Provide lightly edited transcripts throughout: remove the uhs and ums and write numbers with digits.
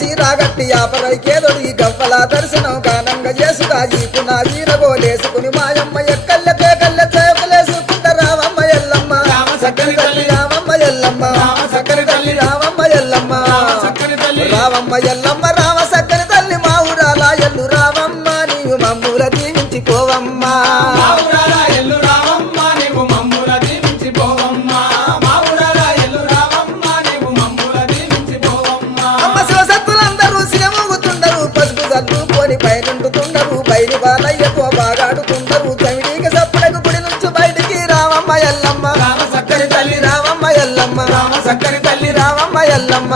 సీరాగట్టి ఆపరైకేదొడి గవ్వల దర్శనం గానంగా చేసుగా ఈపు నా వీరగోలేసుకుని మాయమ్మ ఎక్కల్లకే కళ్ళ చేపలేసుకుంట రావమ్మ ఎల్లమ్మ సక్కని తల్లి రావమ్మ ఎల్లమ్మ సక్కని తల్లి రావమ్మ ఎల్లమ్మ రావమ్మ ఎల్లమ్మ రామ సక్కని తల్లి మా ఊరాల ఎల్లు రావమ్మ నీవు మమ్ముల దీవించిపోవమ్మా పైనుండుతుండరు బయలు బాలయ్యతో బాగాడుతుండరు చమిడికి సప్పుడకు గుడి నుంచి బయటికి రావమ్మ ఎల్లమ్మ సక్కని తల్లి రావమ్మ ఎల్లమ్మ సక్కని తల్లి రావమ్మ ఎల్లమ్మ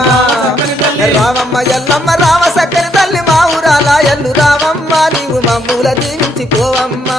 రావమ్మ ఎల్లమ్మ రామ సక్కని తల్లి మా ఊరాల ఎల్లు రావమ్మ నీవు మమ్ముల దీవించిపోవమ్మా